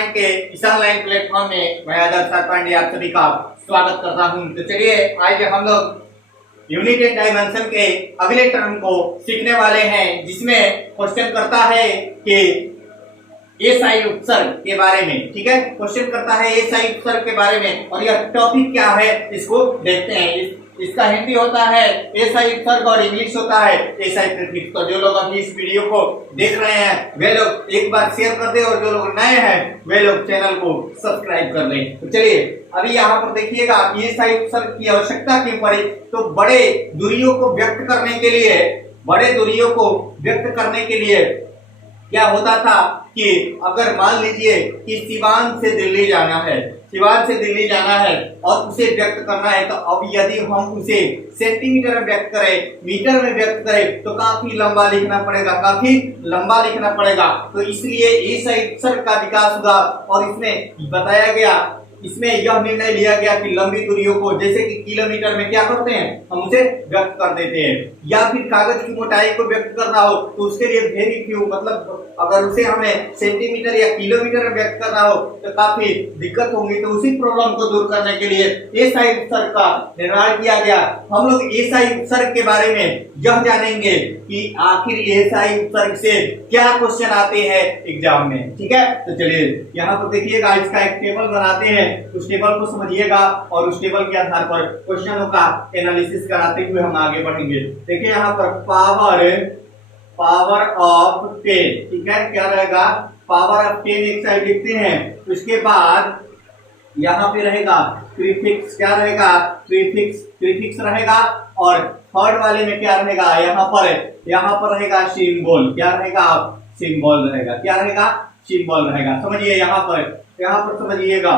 Point के इस online platform में मैं आदर्श पांडे आप सभी का स्वागत करता हूं। तो चलिए आज हम लोग यूनिट एंड डायमेंशन के अगले टर्म को सीखने वाले हैं, जिसमें क्वेश्चन करता है कि एसआई उपसर्ग के बारे में। ठीक है, क्वेश्चन करता है एसआई उपसर्ग के बारे में और यह टॉपिक क्या है इसको देखते हैं। इसका हिंदी होता है एसआई उपसर्ग और इंग्लिश होता है एसआई प्रीफिक्स। तो जो लोग अभी इस वीडियो को देख रहे हैं वे लोग एक बार शेयर कर दे और जो लोग नए हैं वे लोग चैनल को सब्सक्राइब कर लें। तो चलिए अभी यहाँ पर देखिएगा एसआई उपसर्ग की आवश्यकता क्यों पड़ी। तो बड़े दूरियों को व्यक्त करने के लिए क्या होता था कि अगर मान लीजिए कि सिवान से दिल्ली जाना है और उसे व्यक्त करना है, तो अब यदि हम उसे सेंटीमीटर में व्यक्त करें, मीटर में व्यक्त करें तो काफी लंबा लिखना पड़ेगा। तो इसलिए एसआई उपसर्ग का विकास हुआ और इसमें यह निर्णय लिया गया कि लंबी दूरियों को जैसे कि किलोमीटर में क्या करते हैं, हम उसे व्यक्त कर देते हैं। या फिर कागज की मोटाई को व्यक्त करना हो तो उसके लिए वेरी फ्यू, मतलब अगर उसे हमें सेंटीमीटर या किलोमीटर में व्यक्त करना हो तो काफी दिक्कत होगी। तो उसी प्रॉब्लम को दूर करने के लिए एसआई उपसर्ग का निर्माण किया गया। हम लोग एसआई उपसर्ग के बारे में यह जानेंगे कि आखिर एसआई उपसर्ग से क्या क्वेश्चन आते हैं एग्जाम में। ठीक है, तो चलिए यहाँ पर देखिएगा, इसका एक टेबल बनाते हैं, उस टेबल को समझिएगा और उस टेबल के आधार पर क्वेश्चनों का एनालिसिस कराते हुए हम आगे बढ़ेंगे। देखिए यहाँ पर पावर ऑफ 10, ठीक है, क्या रहेगा, पावर ऑफ 10 एक साइड लिखते हैं। उसके बाद यहाँ पे रहेगा प्रीफिक्स, क्या रहेगा, प्रीफिक्स रहेगा। और थर्ड वाले में क्या रहेगा, यहाँ पर रहेगा सिंबल, क्या रहेगा, सिंबल रहेगा। समझिए यहाँ पर समझिएगा,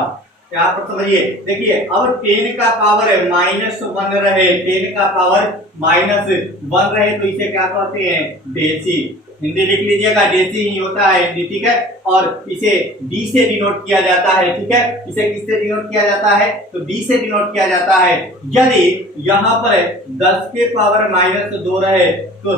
यहाँ पर समझिए। देखिए अब 10 का पावर है -1 रहे, 10 का पावर -1 रहे तो इसे क्या कहते हैं, डेसी। हिंदी लिख लीजिएगा, डेसी ही होता है हिंदी। ठीक है, और इसे डी से डिनोट किया जाता है। ठीक है, इसे किससे डिनोट किया जाता है, तो डी से डिनोट किया जाता है। यदि यहाँ पर 10 के पावर -2 रहे तो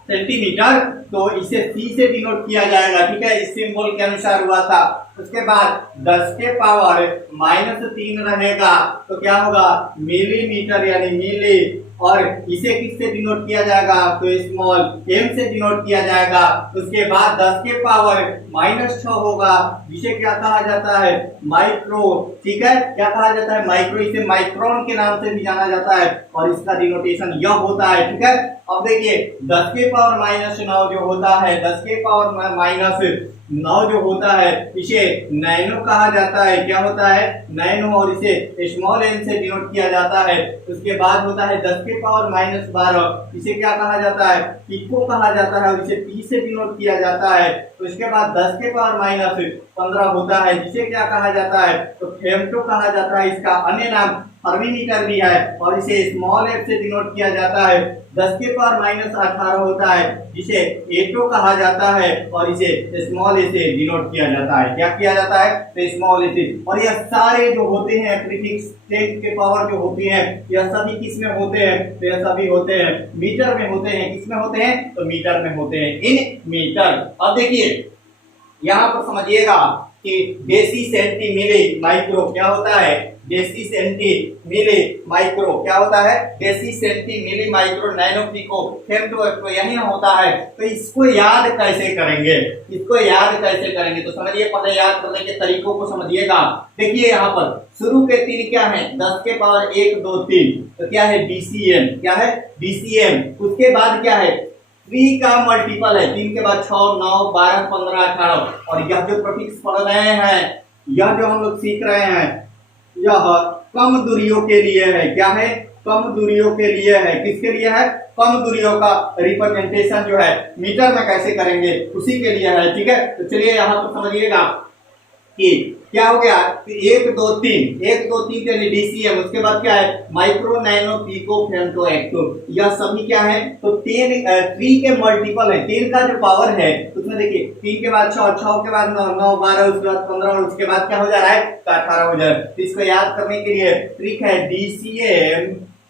सेंटीमीटर, तो इसे सी से डिनोट किया जाएगा। ठीक है, इस सिंबल के अनुसार हुआ था। उसके बाद 10 के पावर -3 रहेगा तो क्या होगा, मिलीमीटर यानी मिली। और इसे किससे डिनोट किया जाएगा, तो स्मॉल m से डिनोट किया जाएगा। उसके बाद 10 के पावर -6 होगा, जिसे क्या कहा जाता है, माइक्रो। ठीक है, क्या कहा जाता है, माइक्रो। इसे माइक्रोन के नाम से भी जाना जाता है और इसका डिनोटेशन यह होता है। ठीक है, अब देखिए 10 के पावर -9 जो होता है, 10 के पावर -9 जो होता है इसे नैनो कहा जाता है। क्या होता है, नैनो। और इसे स्मॉल n से डिनोट किया जाता है। उसके बाद होता है 10 के पावर -12, इसे क्या कहा जाता है, पिको कहा जाता है और इसे पी से डिनोट किया जाता है। उसके बाद 10 के पावर -15 होता है, जिसे क्या कहा जाता है, तो फेम्टो कहा जाता है। इसका अन्य नाम थर्मीमीटर भी है और इसे स्मॉल f से डिनोट किया जाता है। 10 के पावर -18 होता है, जिसे एटो कहा जाता है और इसे स्मॉल ए से डिनोट किया जाता है। क्या किया जाता है, तो स्मॉल ए से। और यह सारे जो होते हैं प्रीफिक्स 10 के पावर जो होती है, यह सभी किस में होते हैं, तो यह सभी होते हैं मीटर में होते हैं। किस में होते हैं, तो मीटर में होते हैं, इन मीटर। अब देखिए यहाँ पर समझिएगा कि डेसी सेंटी मिली माइक्रो क्या होता है, डेसी सेंटी मिली माइक्रो क्या होता है, deci centi milli micro nano pico femto atto यही होता है। तो इसको याद कैसे करेंगे, तो समझिए, पहले याद करने के तरीकों को समझिएगा। देखिए यहाँ पर शुरू के 3 क्या है, 10 के पावर 1 2 3, तो क्या है, डीसीएम। क्या है, डीसीएम। उसके बाद क्या है, 3 का मल्टीपल है, 3 के बाद 6 9 12 15 18। और यह जो प्रीफिक्स पढ़ रहे हैं, यह जो हम लोग सीख रहे हैं, यह कम दूरियों के लिए है। क्या है, कम दूरियों के लिए है। किसके लिए है, कम दूरियों का रिप्रेजेंटेशन जो है मीटर में कैसे करेंगे उसी के लिए है। ठीक है, तो चलिए यहाँ पर समझिएगा कि क्या हो गया, 1 2 3 के लिए डीसीएम। उसके बाद क्या है, micro nano pico femto atto. यह सभी क्या है, तो 3 के मल्टीपल है। 3 का जो पावर है उसमें देखिए 3 के बाद 6, 6 के बाद 9, 9 12, उसके बाद 15 और उसके बाद क्या हो जा रहा है, तो 18 हो जा रहा है। तो इसको याद करने के लिए ट्रिक है, डीसीएम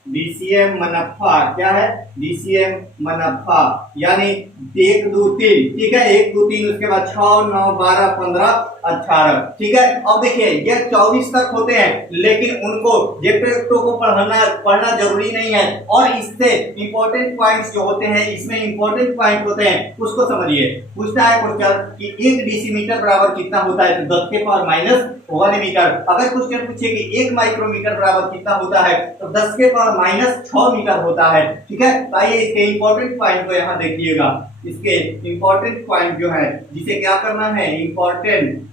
डीसीएम मुनाफा क्या है, डीसीएम मुनाफा, यानी 1 2 3, ठीक है, 1 2 3, उसके बाद 6 9 12 15 18, ठीक है। अब देखिए ये 24 तक होते हैं, लेकिन उनको जेप्टो को पढ़ना जरूरी नहीं है, और इससे इंपॉर्टेंट पॉइंट्स जो होते हैं, इसमें इंपॉर्टेंट पॉइंट होते हैं, उसको समझिए। पूछता है क्वेश्चन कि 1 डेसीमीटर बराबर कितना होता है, तो 10 के पावर माइनस 1 मीटर। अगर क्वेश्चन पूछे कि 1 माइक्रोमीटर बराबर कितना होता है, तो 10 के पावर माइनस 6 मीटर होता है, ठीक है। तो आइए इसके इंपॉर्टेंट पॉइंट को यहाँ देखिएगा। इसके इंपॉर्टेंट पॉइंट जो है, जिसे क्या करना है, इंपॉर्टेंट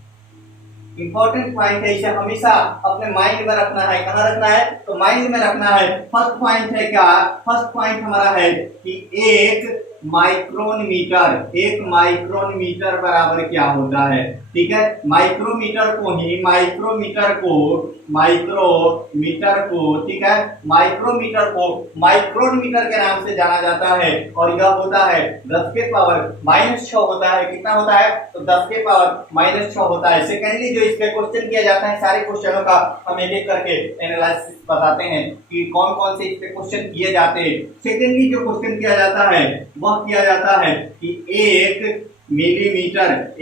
पॉइंट है, इसे हमेशा अपने माइंड में रखना है। कहाँ रखना है, तो माइंड में रखना है। फर्स्ट पॉइंट है क्या, फर्स्ट पॉइंट हमारा है कि 1 माइक्रोन मीटर बराबर क्या होता है, ठीक है। माइक्रोमीटर को ठीक है, माइक्रोमीटर को माइक्रोन मीटर के नाम से जाना जाता है, और यह होता है 10 के पावर माइनस 6 होता है। कितना होता है, तो 10 के पावर माइनस 6 होता है। सेकेंडली जो इस पे क्वेश्चन किया जाता है, सारे क्वेश्चनों का हम एक एक करके एनालिसिस बताते हैं कि कौन कौन से इस पे क्वेश्चन किए जाते हैं। सेकेंडली जो क्वेश्चन किया जाता है, वह किया जाता है कि 1 मिलीमीटर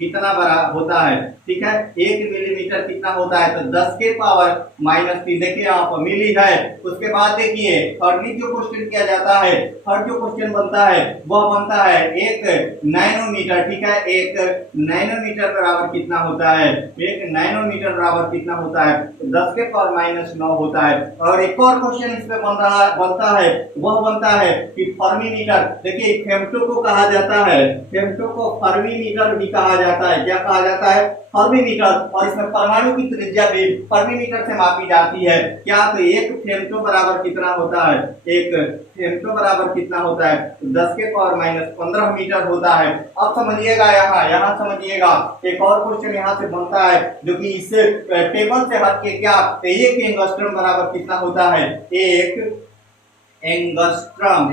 कितना बड़ा होता है, ठीक है। 1 मिलीमीटर कितना होता है, तो 10 के पावर माइनस 3, देखिए यहाँ पर मिली है। उसके बाद देखिए थर्डली जो क्वेश्चन किया जाता है, थर्ड जो क्वेश्चन बनता है, वह बनता है 1 नैनोमीटर, ठीक है। 1 नैनोमीटर बराबर कितना होता है, 1 नैनोमीटर बराबर कितना होता है, तो 10 के पावर माइनस 9 होता है। और एक और क्वेश्चन इस पे बनता है, वह बनता है कि फर्मीमीटर। देखिए फेम्टो को कहा जाता है, फेम्टो को फर्मीमीटर भी कहा जाता है। क्या कहा जाता है, फर्मीमीटर। और इसमें परमाणु की त्रिज्या भी फर्मीमीटर से मापी जाती है। क्या, तो 1 फेम्टो बराबर कितना होता है, 1 फेम्टो बराबर कितना होता है, तो 10 के पावर माइनस 15 मीटर होता है। अब समझिएगा, यहाँ समझिएगा एक और क्वेश्चन यहाँ से बनता है, जो कि इस टेबल से हट के, क्या, तो 1 एंगस्ट्रॉम बराबर कितना होता है, 1 एंगस्ट्रॉम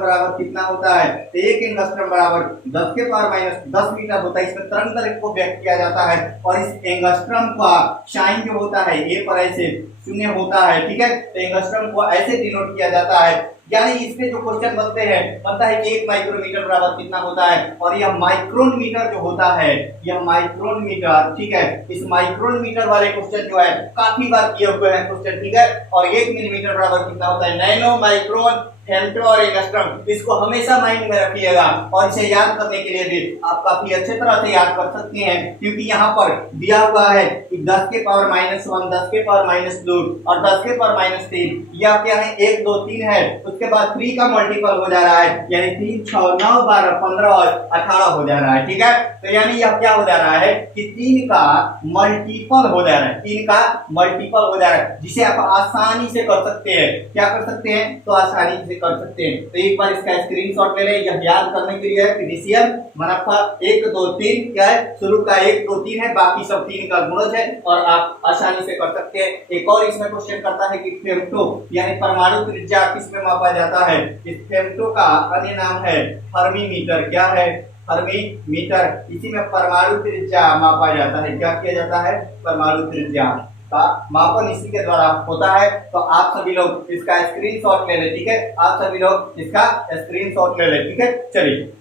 बराबर कितना होता है, तो 1 एंगस्ट्रॉम बराबर 10 के पावर माइनस 10 मीटर होता है। इसमें तरंग दैर्घ्य को व्यक्त किया जाता है, और इस एंगस्ट्रॉम का साइन जो होता है, ए पर ऐसे 0 होता है, ठीक है। तो एंगस्ट्रॉम को ऐसे डिनोट किया जाता है। यानी इसमें जो क्वेश्चन बनता है कि 1 माइक्रोमीटर बराबर कितना होता है, और यह माइक्रोन मीटर जो होता है, यह माइक्रोन मीटर, ठीक है। इस माइक्रोन मीटर वाले क्वेश्चन जो है काफी बार किए हुए हैं क्वेश्चन, ठीक है। और 1 मिलीमीटर बराबर कितना होता है, नैनो, माइक्रोन, फेम्टो और एंगस्ट्रॉम, इसको हमेशा माइंड में रखिएगा। और इसे याद करने के लिए भी आप काफी अच्छे तरह से याद कर सकते हैं, क्योंकि यहाँ पर दिया हुआ है कि 10 के पावर माइनस 1, 10 के पावर माइनस 2 और 10 के पावर माइनस 3, यह क्या है, 1 2 3 है। उसके बाद 3 का मल्टीपल हो जा रहा है, यानी 3 6 9 12 15 और 18 हो जा रहा है, ठीक है। तो यानी यह क्या हो जा रहा है कि 3 का मल्टीपल हो जा रहा है, 3 का मल्टीपल हो जा रहा है, जिसे आप आसानी से कर सकते हैं। क्या कर सकते हैं, तो आसानी से कर सकते हैं। तो एक बार इसका स्क्रीनशॉट ले लें, यह याद करने के लिए है कि डीसीएम मुनाफा 1 2 3 क्या है, शुरू का 1 2 3 है, बाकी सब 3 का गुणज है, और आप आसानी से कर सकते हैं। एक और इसमें क्वेश्चन करता है कि फेम्टो यानी परमाणु त्रिज्या किसमें मापा जाता है। इस फेम्टो का अन्य नाम है फर्मीमीटर। क्या है, फर्मीमीटर। इसी में परमाणु त्रिज्या मापा जाता है। क्या किया जाता है, परमाणु त्रिज्या का मापन इसी के द्वारा होता है। तो आप सभी लोग इसका स्क्रीनशॉट ले लें, ठीक है। आप सभी लोग इसका स्क्रीनशॉट ले लें, ठीक है। चलिए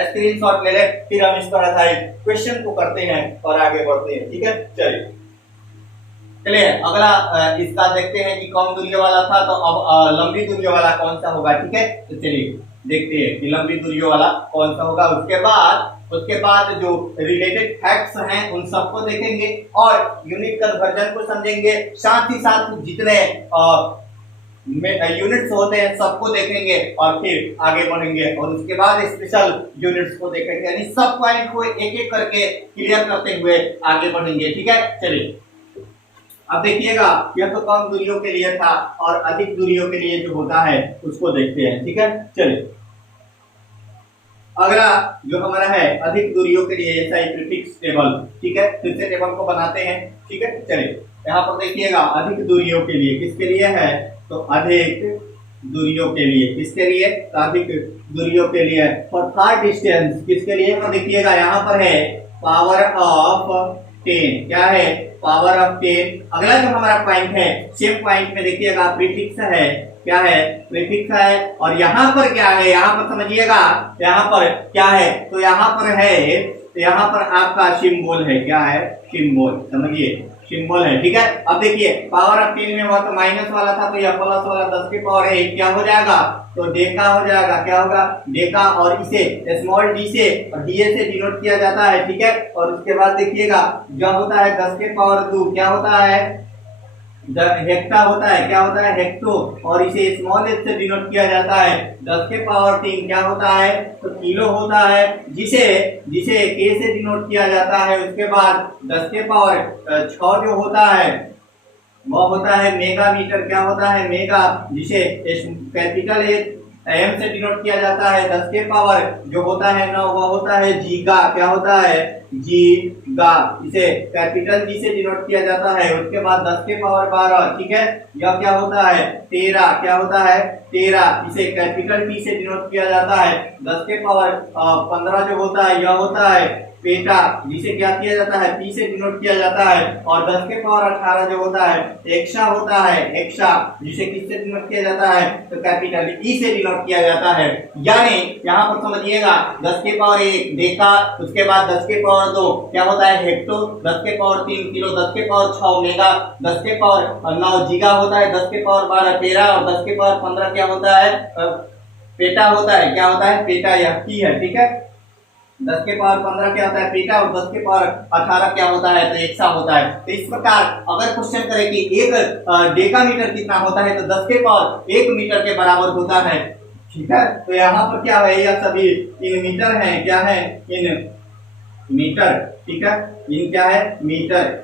स्क्रीनशॉट ले लें, फिर हम इस पर आधारित क्वेश्चन को करते हैं और आगे बढ़ते हैं, ठीक है। चलिए अगला इसका देखते हैं कि कम दूरी वाला था, तो अब लंबी दूरी वाला कौन सा होगा, ठीक है। तो चलिए देखते हैं कि लंबी दूरी वाला कौन सा होगा। उसके बाद जो रिलेटेड फैक्ट्स हैं उन सबको देखेंगे, और यूनिट कन्वर्जन को समझेंगे, साथ ही साथ जितने यूनिट्स होते हैं सबको देखेंगे, और फिर आगे बढ़ेंगे, और उसके बाद स्पेशल यूनिट्स को देखेंगे। यानी सब पॉइंट को एक एक करके क्लियर करते हुए आगे बढ़ेंगे, ठीक है। चलिए अब देखिएगा, यह तो कम दूरियों के लिए था, और अधिक दूरियों के लिए जो होता है उसको देखते हैं, ठीक है। चलिए अगला जो हमारा है अधिक दूरियों के लिए ऐसा प्रीफिक्स टेबल, ठीक है। फिर से टेबल को बनाते हैं, ठीक है। चलिए यहाँ पर देखिएगा, अधिक दूरियों के लिए किसके लिए है, तो अधिक दूरियों के लिए, किसके लिए, तो अधिक दूरियों के लिए। फॉर फार डिस्टेंस किसके लिए, तो देखिएगा यहाँ पर है पावर ऑफ 10। क्या है, पावर ऑफ 10। अगला जो हमारा पॉइंट है, सेम पॉइंट में देखिएगा प्रीफिक्स है, क्या है, प्रीफिक्स है। और यहाँ पर क्या है, यहाँ पर समझिएगा, यहाँ पर क्या है, तो यहाँ पर है, यहाँ पर आपका सिंबल है, क्या है, सिंबल, समझिए सिंबल है, ठीक है। अब देखिए पावर ऑफ 10 में हुआ तो माइनस वाला था, तो यह प्लस वाला 10 की पावर 8 क्या हो जाएगा, तो डेका हो जाएगा, क्या होगा, डेका। और इसे स्मॉल डी से और डीए से डिनोट किया जाता है, ठीक है। और उसके बाद देखिएगा जो होता है 10 के पावर 2 क्या होता है, हेक्टा होता है, क्या होता है, हेक्टो। और इसे स्मॉल एच से डिनोट किया जाता है। 10 के पावर 3 क्या होता है, तो किलो होता है, जिसे के से डिनोट किया जाता है। उसके बाद 10 के पावर 6 जो होता है वह होता है मेगा मीटर, क्या होता है, मेगा, जिसे कैपिटल एम से डिनोट किया जाता है। 10 के पावर जो होता है 9 वह होता है जीगा, क्या होता है, जीगा, इसे कैपिटल जी से डिनोट किया जाता है। उसके बाद 10 के पावर 12, ठीक है, यह क्या होता है, टेरा, क्या होता है, टेरा, इसे कैपिटल टी से डिनोट किया जाता है। 10 के पावर 15 जो होता है यह होता है पेटा, जिसे क्या किया जाता है, पी से डिनोट किया जाता है। और 10 के पावर 18 जो होता है एक्सा होता है, एक्सा, जिसे किससे डिनोट किया जाता है, तो कैपिटल ई से डिनोट किया जाता है। यानी यहाँ पर समझिएगा 10 के पावर 1 डेका, उसके बाद 10 के पावर 2 क्या होता है, हेक्टो, 10 के पावर 3 किलो, 10 के पावर 6 मेगा, 10 के पावर 9 जीगा होता है, 10 के पावर 12 टेरा, और 10 के पावर 15 क्या होता है, पेटा होता है, क्या होता है, पेटा, यह की है, ठीक है। 10 के पावर 15 क्या होता है, पेटा, और 10 के पावर 18 क्या होता है, तो एक्सा होता है। तो इस प्रकार अगर क्वेश्चन करे कि एक डेका मीटर कितना होता है, तो 10 के पावर 1 मीटर के बराबर होता है, ठीक है। तो यहाँ पर क्या है, यह सभी इन मीटर हैं, क्या है, इन मीटर, ठीक है, इन क्या है, मीटर,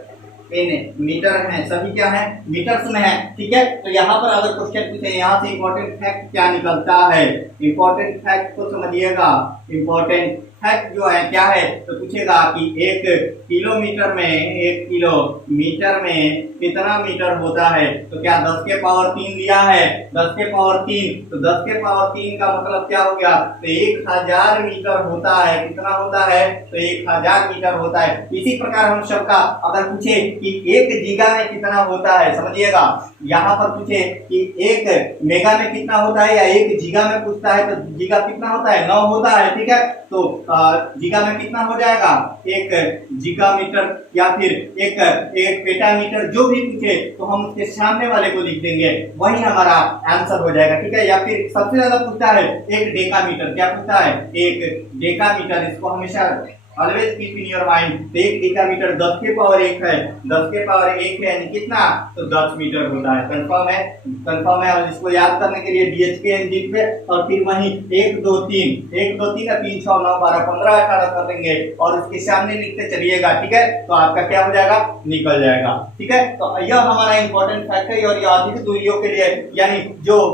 इन मीटर हैं, सभी क्या है, मीटर्स में है, ठीक है। तो यहाँ पर अगर क्वेश्चन पूछे, यहाँ से इंपॉर्टेंट फैक्ट क्या निकलता है, इंपॉर्टेंट फैक्ट को समझिएगा। इंपॉर्टेंट फैक्ट जो है क्या है, तो पूछेगा कि 1 किलोमीटर में, 1 किलोमीटर में कितना मीटर होता है, तो क्या 10 के पावर 3 दिया है, 10 के पावर 3, तो 10 के पावर 3 का मतलब क्या हो गया, तो 1000 मीटर होता है, कितना होता है, तो 1000 मीटर होता है। इसी प्रकार हम सबका अगर पूछे कि 1 गीगा में कितना होता है, समझिएगा, यहाँ पर पूछे कि 1 मेगा में कितना होता है या 1 गीगा में पूछता है, तो गीगा कितना होता है, 9 होता है, ठीक है। तो गीगा में कितना हो जाएगा, 1 गीगा मीटर, या फिर एक पेटा मीटर, जो भी पूछे तो हम उसके सामने वाले को लिख देंगे, वही हमारा आंसर हो जाएगा, ठीक है। या फिर सबसे ज्यादा पूछता है 1 डेका मीटर, क्या पूछता है, 1 डेका मीटर, इसको हमेशा always keep in your mind. 1 deca metre 10 के पावर 1 है, 10 के पावर 1 है, यानी कितना, तो 10 मीटर होता है। कंफर्म है, कंफर्म है। और इसको याद करने के लिए बीएचके एनजी पे, और फिर वहीं 1 2 3 1 2 3 3 6 9 12 15 18 कर देंगे, और उसके सामने लिखते चलिएगा, ठीक है। तो आपका क्या हो जाएगा, निकल जाएगा, ठीक है। तो यह हमारा इंपॉर्टेंट फैक्ट है। और यह अधिक दूरियों के लिए, यानी जो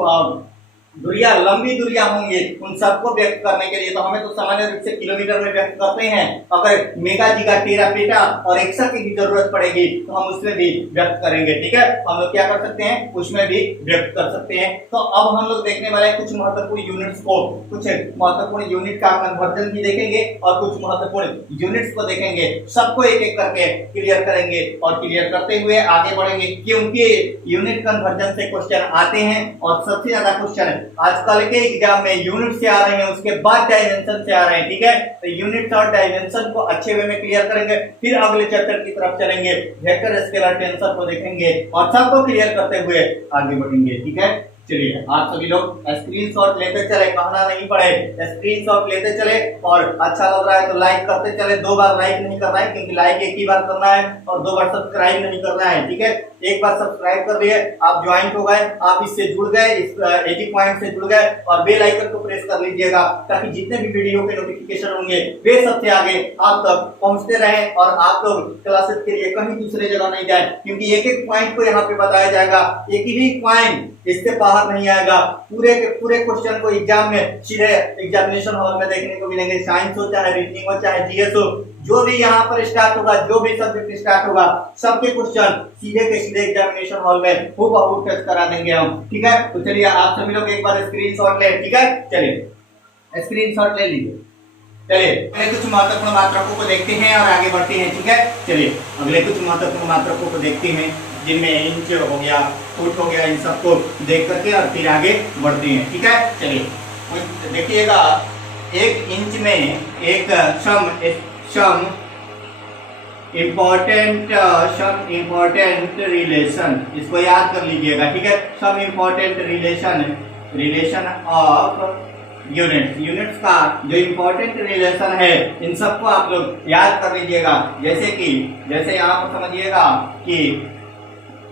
दूरियां, लंबी दूरियां होंगी, उन सबको व्यक्त करने के लिए तो हमें तो सामान्य रूप से किलोमीटर में व्यक्त करते हैं। अगर मेगा, जीगा, टेरा, पेटा और एक्सा की भी जरूरत पड़ेगी तो हम उसमें भी व्यक्त करेंगे, ठीक है। हम लोग क्या कर सकते हैं, उसमें भी व्यक्त कर सकते हैं। तो अब हम लोग देखने वाले हैं कुछ महत्वपूर्ण यूनिट्स को, कुछ महत्वपूर्ण यूनिट का कन्वर्जन भी देखेंगे और कुछ महत्वपूर्ण यूनिट्स को देखेंगे। सबको एक एक करके क्लियर करेंगे, और क्लियर करते हुए आगे बढ़ेंगे, क्योंकि यूनिट कन्वर्जन से क्वेश्चन आते हैं, और सबसे ज्यादा क्वेश्चन आजकल के एग्जाम में यूनिट से आ रहे हैं, उसके बाद डायमेंशन से आ रहे हैं, ठीक है। तो यूनिट और डायमेंशन को अच्छे वे में क्लियर करेंगे, फिर अगले चैप्टर की तरफ चलेंगे, वेक्टर स्केलर टेंसर को देखेंगे, और सबको क्लियर करते हुए आगे बढ़ेंगे, ठीक है। चलिए आप सभी लोग स्क्रीनशॉट लेते चले, कहना नहीं पड़े, स्क्रीनशॉट लेते चले, और अच्छा लग रहा है तो लाइक करते चले। 2 बार लाइक नहीं करना है, क्योंकि लाइक एक ही बार करना है, और 2 बार सब्सक्राइब नहीं करना है, ठीक है। एक बार सब्सक्राइब कर दिए, आप ज्वाइन हो गए, आप इससे जुड़ गए, इस 80 पॉइंट से जुड़ गए, और बेल आइकन को प्रेस कर लीजिएगा, ताकि जितने भी वीडियो के नोटिफिकेशन होंगे वे सबसे आगे आप तक पहुंचते रहें, और आप लोग क्लासेस के लिए कहीं दूसरे जगह नहीं जाए, क्योंकि एक एक पॉइंट को यहाँ पे बताया जाएगा, एक ही पॉइंट इससे बाहर नहीं आएगा। पूरे के पूरे क्वेश्चन को एग्जाम में सीधे एग्जामिनेशन हॉल में देखने को मिलेंगे, साइंस हो चाहे रीजनिंग हो चाहे जीएस हो, जो भी यहाँ पर स्टार्ट होगा, जो भी सब्जेक्ट स्टार्ट होगा, सबके क्वेश्चन सीधे के सीधे एग्जामिनेशन हॉल में हूबहू टेस्ट करा देंगे हम, ठीक है। तो चलिए आप सभी लोग एक बार स्क्रीनशॉट ले, ठीक है। चलिए स्क्रीनशॉट ले लीजिए, चलिए अगले कुछ महत्वपूर्ण मात्रकों को देखते हैं और आगे बढ़ते हैं, ठीक है। चलिए अगले कुछ महत्वपूर्ण मात्रकों को देखते हैं जिनमें इंच हो गया, फुट हो गया, इन सबको देख करके और फिर आगे बढ़ते हैं, ठीक है। चलिए देखिएगा, 1 इंच में एक सम इम्पोर्टेंट रिलेशन, इसको याद कर लीजिएगा, ठीक है। Some important relation of units का जो इम्पोर्टेंट रिलेशन है, इन सबको आप लोग याद कर लीजिएगा। जैसे यहाँ पर समझिएगा कि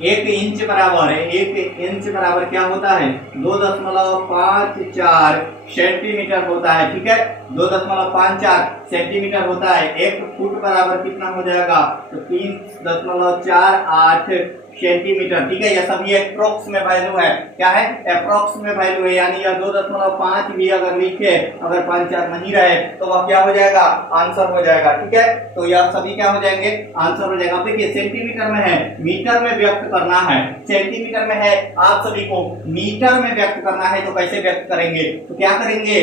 1 इंच बराबर है, 1 इंच बराबर क्या होता है, 2.54 सेंटीमीटर होता है, ठीक है। 2.54 सेंटीमीटर होता है। 1 फुट बराबर कितना हो जाएगा, तो 3.48 सेंटीमीटर, ठीक है। यह सभी अप्रोक्स में वैल्यू है, क्या है, अप्रोक्स में वैल्यू है, यानी यह 2.5 भी अगर लिखे, अगर 5-4 नहीं रहे तो वह क्या हो जाएगा, आंसर हो जाएगा, ठीक है। तो यह सभी क्या हो जाएंगे, आंसर हो जाएगा। अब देखिए सेंटीमीटर में है, मीटर में व्यक्त करना है, सेंटीमीटर में है, आप सभी को मीटर में व्यक्त करना है, तो कैसे व्यक्त करेंगे, तो क्या करेंगे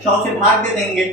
100 से भाग दे देंगे,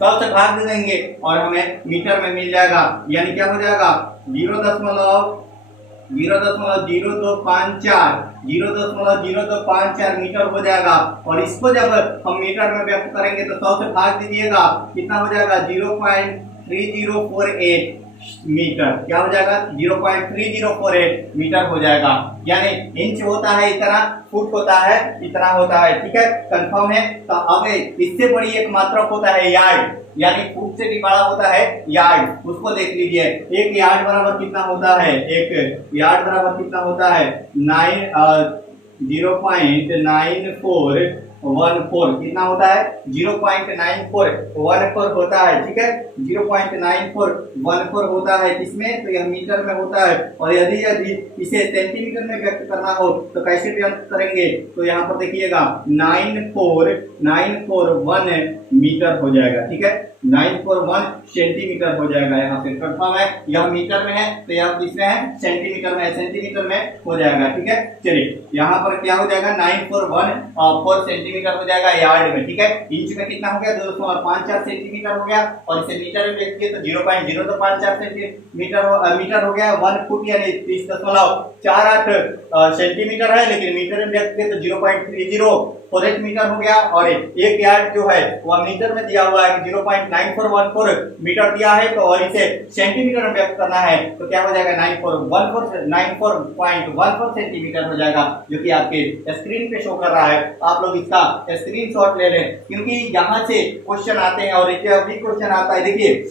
100 से भाग दे देंगे और हमें मीटर में मिल जाएगा, यानी क्या हो जाएगा 0.0254 मीटर हो जाएगा। और इसको जब हम मीटर में व्यक्त करेंगे तो 100 से भाग दीजिएगा, कितना हो जाएगा 0.3048 मीटर, क्या हो जाएगा 0.3048 मीटर हो जाएगा। यानी इंच होता है इतना, फुट होता है इतना होता है, ठीक है, कंफर्म है। तो अब इससे बड़ी एक मात्रक होता है यार्ड, यानी फुट से भी बड़ा होता है यार्ड, उसको देख लीजिए। 1 यार्ड बराबर कितना होता है, 1 यार्ड बराबर कितना होता है 0.9414, कितना होता है 0.9414 होता है, ठीक है। 0.9414 होता है किसमें, तो यह मीटर में होता है। और यदि इसे सेंटीमीटर में व्यक्त करना हो तो कैसे व्यक्त करेंगे, तो यहाँ पर देखिएगा 9491 मीटर हो जाएगा, ठीक है। 941 सेंटीमीटर हो जाएगा, यहाँ पे कंफर्म है। यह मीटर में है तो यह किसमें है, सेंटीमीटर में है, सेंटीमीटर में हो जाएगा, ठीक है। चलिए यहाँ पर क्या हो जाएगा 9414 सेंटीमीटर हो जाएगा यार्ड में, ठीक है। इंच में कितना हो गया 2.54 सेंटीमीटर हो गया, और इसे मीटर में व्यक्त किए तो 0.0254 सेंटीमीटर मीटर हो गया। 1 फुट यानी 30.48 सेंटीमीटर है, लेकिन मीटर में व्यक्त किए तो 0.3048 मीटर हो गया। और 1 यार्ड जो है वह मीटर में दिया हुआ है 0.9414 मीटर दिया है, तो और इसे सेंटीमीटर में व्यक्त करना है तो क्या हो जाएगा 9414 सेंटीमीटर हो जाएगा, जो कि आपके स्क्रीन पे शो कर रहा है। आप लोग इसका स्क्रीनशॉट ले लें, क्योंकि यहाँ से क्वेश्चन आते हैं और एक भी क्वेश्चन आता है। देखिए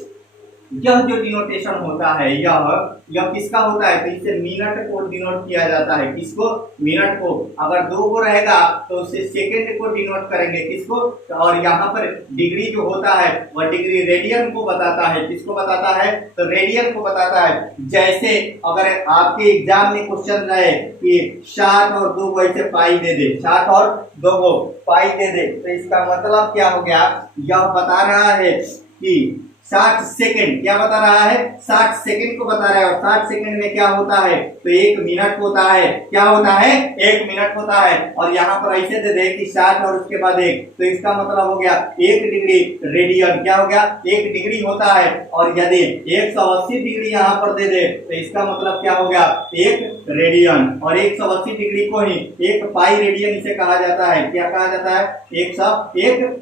यह जो डिनोटेशन होता है यह किसका होता है, तो इससे मिनट को डिनोट किया जाता है, किसको, मिनट को। अगर 2 को रहेगा तो उससे सेकंड को डिनोट करेंगे, किसको, और यहाँ पर डिग्री जो होता है वह डिग्री रेडियन को बताता है, किसको बताता है, तो रेडियन को बताता है। जैसे अगर आपके एग्जाम में क्वेश्चन रहे कि 60 और 2 को ऐसे पाई दे दे, 60 और 2 को पाई दे दे, तो इसका मतलब क्या हो गया, यह बता रहा है कि 60 सेकंड, क्या बता रहा है 60 सेकंड को बता रहा है। और 60 सेकंड में क्या होता है, तो 1 मिनट होता है, क्या होता है 1 मिनट होता है। और यहाँ पर ऐसे दे दे कि 60 और उसके बाद 1, तो इसका मतलब हो गया 1 डिग्री रेडियन, क्या हो गया 1 डिग्री होता है। और यदि 180 डिग्री यहाँ पर दे दे तो इसका मतलब क्या हो गया 1 रेडियन। और 180 डिग्री को ही 1 पाई रेडियन इसे कहा जाता है, क्या कहा जाता है 1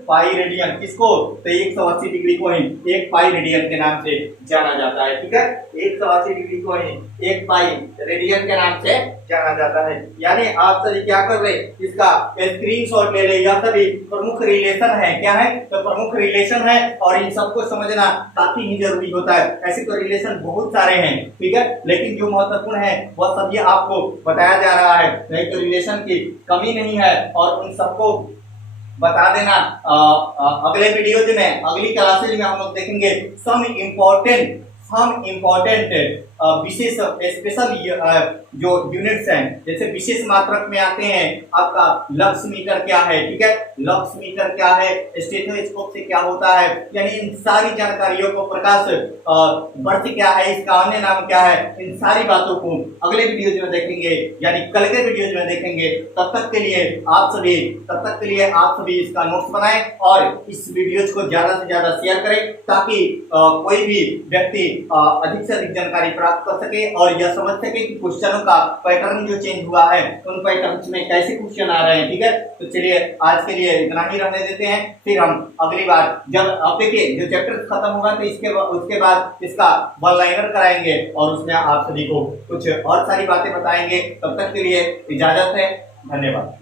पाई रेडियन, किसको, तो 180 डिग्री को ही 1 पाई रेडियन के नाम से जाना जाता है, ठीक है। 180 डिग्री को ही 1 पाई रेडियन के नाम से जाना जाता है। यानी आप सभी क्या कर रहे, इसका स्क्रीनशॉट ले ले। यह सभी प्रमुख रिलेशन है, क्या है, तो प्रमुख रिलेशन है, और इन सबको समझना काफी ही जरूरी होता है। ऐसे तो रिलेशन बहुत सारे हैं, ठीक है, लेकिन जो महत्वपूर्ण है वह सभी आपको बताया जा रहा है, नहीं तो रिलेशन की कमी नहीं है। और उन सबको बता देना अगले वीडियो में, अगली क्लासेज में हम लोग देखेंगे सम इम्पोर्टेंट विशेष स्पेशल जो यूनिट्स हैं, जैसे विशेष मात्रक में आते हैं आपका लक्स मीटर क्या है, ठीक है, लक्स मीटर क्या है, स्टेथोस्कोप से क्या होता है, यानी इन सारी जानकारियों को, प्रकाश वर्ष क्या है, इसका अन्य नाम क्या है, इन सारी बातों को अगले वीडियोज में देखेंगे, यानी कल के वीडियोज में देखेंगे। तब तक के लिए आप सभी इसका नोट्स बनाएं और इस वीडियोज को ज्यादा से ज्यादा शेयर करें, ताकि कोई भी व्यक्ति अधिक से अधिक जानकारी प्राप्त कर सके और यह समझ सके कि क्वेश्चनों का पैटर्न जो चेंज हुआ है उन पैटर्न्स में कैसे क्वेश्चन आ रहे हैं, ठीक है। तो चलिए आज के लिए इतना ही रहने देते हैं, फिर हम अगली बार जब आप देखिए जो चैप्टर खत्म होगा तो उसके बाद इसका वन लाइनर कराएंगे और उसमें आप सभी को कुछ और सारी बातें बताएंगे। तब तक के लिए इजाजत है, धन्यवाद।